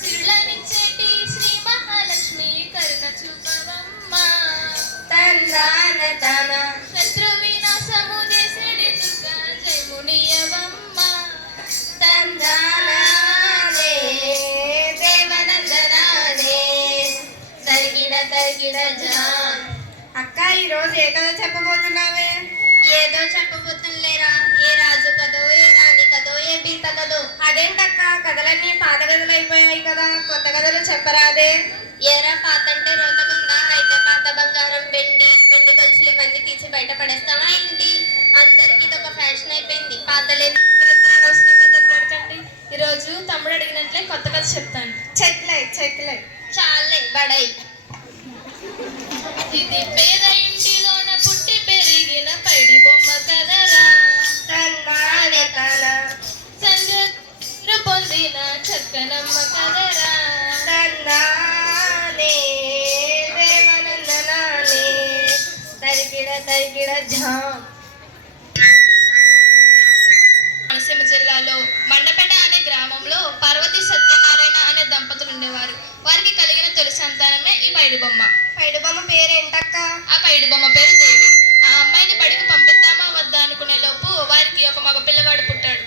సిరులనిచ్చేటి శ్రీ మహాలక్ష్మి కరుణ చూపవమ్మ శత్రు వినాశము చేసేడి దుర్గా జయమునియవమ్మ అక్క ఈరోజు ఏ కథ చెప్పబోతున్నావే? ఏదో చెప్పబోతుందిలేరా. ఏ రాజు కదో, ఏ రాణి కదో, ఏ బీత కదో. అదేంటక్క, కథలన్నీ పాత కథలు అయిపోయాయి కదా, కొత్త కథలు చెప్పరాదే? ఏరా పాత అంటే రోతగుందా? అయితే పాత బంగారం, వెండి గొలుసులు ఇవన్నీ తీసి బయట పడేస్తావా ఏంటి? అందరికి ఇదొక ఫ్యాషన్ అయిపోయింది. పాతలేదు ఈరోజు తమ్ముడు అడిగినట్లే కొత్త కథ చెప్తాను. చెక్లై చాలే బడై. ఇది పేద ఇంటిలోన పుట్టి పెరిగిన పైడి బొమ్మ కదరా. సంజరు పొందిన చక్కనమ్మ కదరా. కోనసీమ జిల్లాలో మండపేట అనే గ్రామంలో పార్వతి సత్యనారాయణ అనే దంపతులు ఉండేవారు. వారికి కలిగిన తొలి సంతానమే ఈ పైడి బొమ్మ. పైడి బొమ్మ పేరేంటక్క? ఆ పైడి బొమ్మ పేరు దేవి. ఆ అమ్మాయిని బడికి పంపిద్దామా వద్దా అనుకునే లోపు వారికి ఒక మగ పిల్లవాడు పుట్టాడు.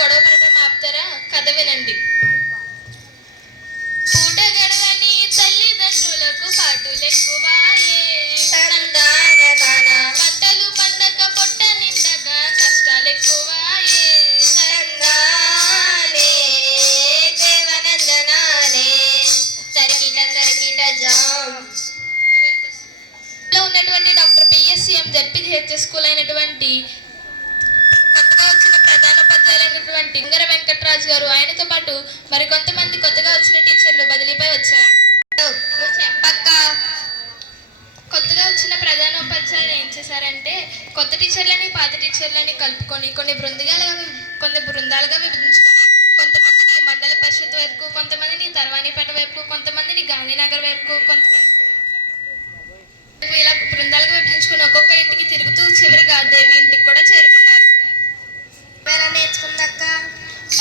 గొడవ పడటం ఆపుతారా? కథ వినండి. పూట గడవని తల్లిదండ్రులకు పాటులెక్కువాయే. పంటలు పండక పొట్ట నిండక కష్టాలెక్కువాయే. ఉన్నటువంటి డాక్టర్ పిఎస్సిఎం జడ్పీహెచ్ఎస్ స్కూల్ అయినటువంటి కొత్తగా వచ్చిన ప్రధానోపాధ్యాయులైనటువంటి ఇంగర వెంకటరాజు గారు, ఆయనతో పాటు మరికొంతమంది కొత్తగా వచ్చిన టీచర్లు బదిలీపై వచ్చారు. చెప్పక్క. కొత్తగా వచ్చిన ప్రధానోపాధ్యాయులు ఏం చేశారంటే కొత్త టీచర్లని పాత టీచర్లని కలుపుకొని కొన్ని బృందాలుగా విభజించుకొని కొంతమందిని మండల పరిషత్ వైపుకు, కొంతమందిని తర్వాణిపేట వైపుకు, కొంతమందిని గాంధీనగర్ వైపుకు, కొంతమంది ఇలా బృందాలుగా విభజించుకుని ఒక్కొక్క ఇంటికి తిరుగుతూ చివరిగా దేవి ఇంటికి కూడా చేరుకున్నారు. నేర్చుకుందక్క.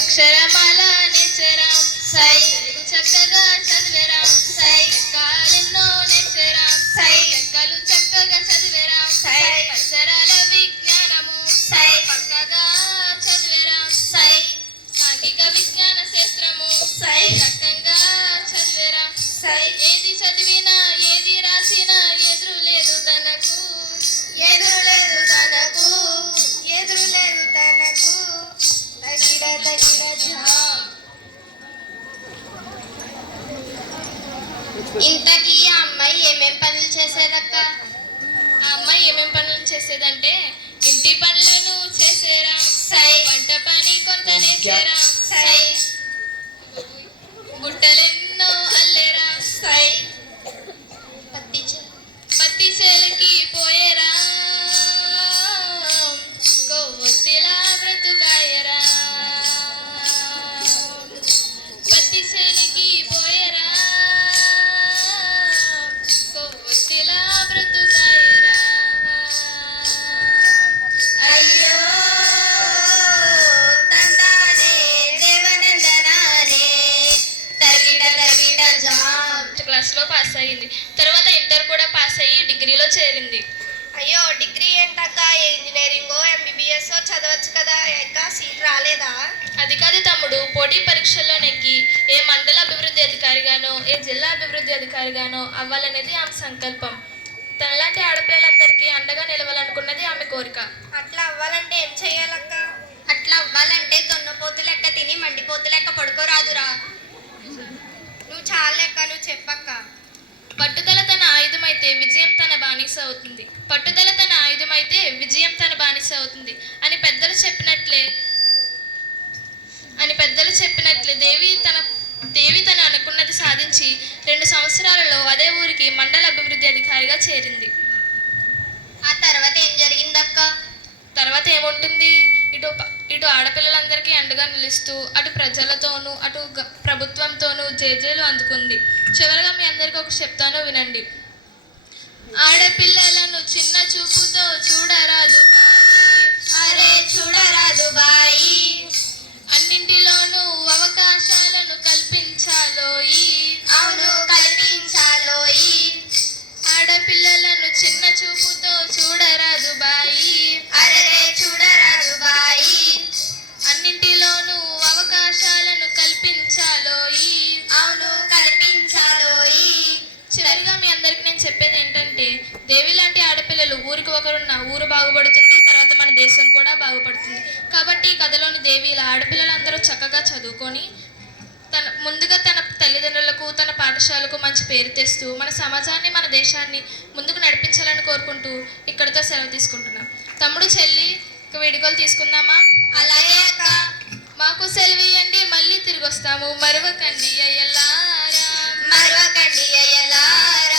అక్షరమాల నేర్చేరాం సై, తెలుగు చక్కగా చదివేరాం సై, లెక్కలెన్నో నేర్చేరాం సై, లెక్కలు చక్కగా చదివేరాం సై, అక్షరాల విజ్ఞానము సై, పక్కగా చదివేరాం సై, సాంఘిక విజ్ఞాన శాస్త్రము సై, చక్కగా చదివేరాం సై. ఏది చదివినా ఏది రాసినా ఎదురు లేదు తనకు. ఇంతకీ ఆ అమ్మాయి ఏమేం పనులు చేసేదక్క? ఆ అమ్మాయి ఏమేం పనులు చేసేదంటే ఇంటి పనులను చేసేరా సై, వంట పని కొంత నేర్చేరా సై, గుట్టలెన్నో అల్లేరా సై, పత్తి చేలకి పోయేరా, కొవ్వొత్తిలా బ్రతుకాయరా. పత్తి చేలకి పోయేరా, కొవ్వొత్తిలా బ్రతుకాయరా. అయ్యో క్లాస్లో పాస్ అయ్యింది. తర్వాత ఇంటర్ కూడా పాస్ అయ్యి డిగ్రీలో చేరింది. అయ్యో, డిగ్రీ ఏంటక్క? ఇంజనీరింగో ఎంబీబీఎస్ చదవచ్చు కదా, ఇంకా సీట్ రాలేదా? అది కాదు తమ్ముడు, పోటీ పరీక్షల్లో నెగ్గి ఏ మండల అభివృద్ధి అధికారిగానో ఏ జిల్లా అభివృద్ధి అధికారిగానో అవ్వాలనేది ఆమె సంకల్పం. తనలాంటి ఆడపిల్లలందరికీ అండగా నిలవాలనుకున్నది ఆమె కోరిక. అట్లా అవ్వాలంటే ఏం చెయ్యాలక్క? అట్లా అవ్వాలంటే దొన్నపోతు లెక్క తిని మండిపోతు లెక్క పడుకోరాదురా. నువ్వు చాలా లెక్క, నువ్వు చెప్పక్క. పట్టుదల తన ఆయుధమైతే విజయం తన బానిస అవుతుంది. పట్టుదల తన ఆయుధమైతే విజయం తన బానిస అవుతుంది అని పెద్దలు చెప్పినట్లే దేవి తన అనుకున్నది సాధించి 2 సంవత్సరాలలో అదే ఊరికి మండల అభివృద్ధి అధికారిగా చేరింది. ఆ తర్వాత ఏం జరిగిందక్క? తర్వాత ఏముంటుంది, ఇటు ఆడపిల్లలందరికీ అండగా నిలుస్తూ అటు ప్రజలతోనూ అటు ప్రభుత్వంతోనూ జేజేలు అందుకుంది. చివరగా మీ అందరికీ ఒక చెప్తాను వినండి. ఆడపిల్లలను చిన్న చూపుతో చూడరాదు. అరే చూడరాదు బాయి. అన్నింటిలోనూ అవకాశాలను కల్పించాలోయి. అవును కల్పించాలోయి. ఆడపిల్లలను చిన్న చూపుతో చూడరాదు బాయి. అరే చూడరాదు బాయి. అన్నింటిలోనూ అవకాశాలను కల్పించాలోయి. అవును కల్పించాలోయి. చివరిగా మీ అందరికి నేను చెప్పేది ఏంటంటే, దేవి లాంటి ఆడపిల్లలు ఊరికి ఒకరున్న ఊరు బాగుపడుతుంది, తర్వాత మన దేశం కూడా బాగుపడుతుంది. కాబట్టి ఈ కథలోని దేవి ఇలా ఆడపిల్లలందరూ చక్కగా చదువుకొని ముందుగా తన తల్లిదండ్రులకు తన పాఠశాలకు మంచి పేరు తెస్తూ మన సమాజాన్ని మన దేశాన్ని ముందుకు నడిపించాలని కోరుకుంటూ ఇక్కడితో సెలవు తీసుకుంటున్నాం. తమ్ముడు చెల్లి వీడుకోలు తీసుకుందామా? అలాగే అక్క. మాకు సెలవు ఇవ్వండి, మళ్ళీ తిరిగి వస్తాము. మరవకండి అయ్యలారా. మరవకండి అయ్యలారా.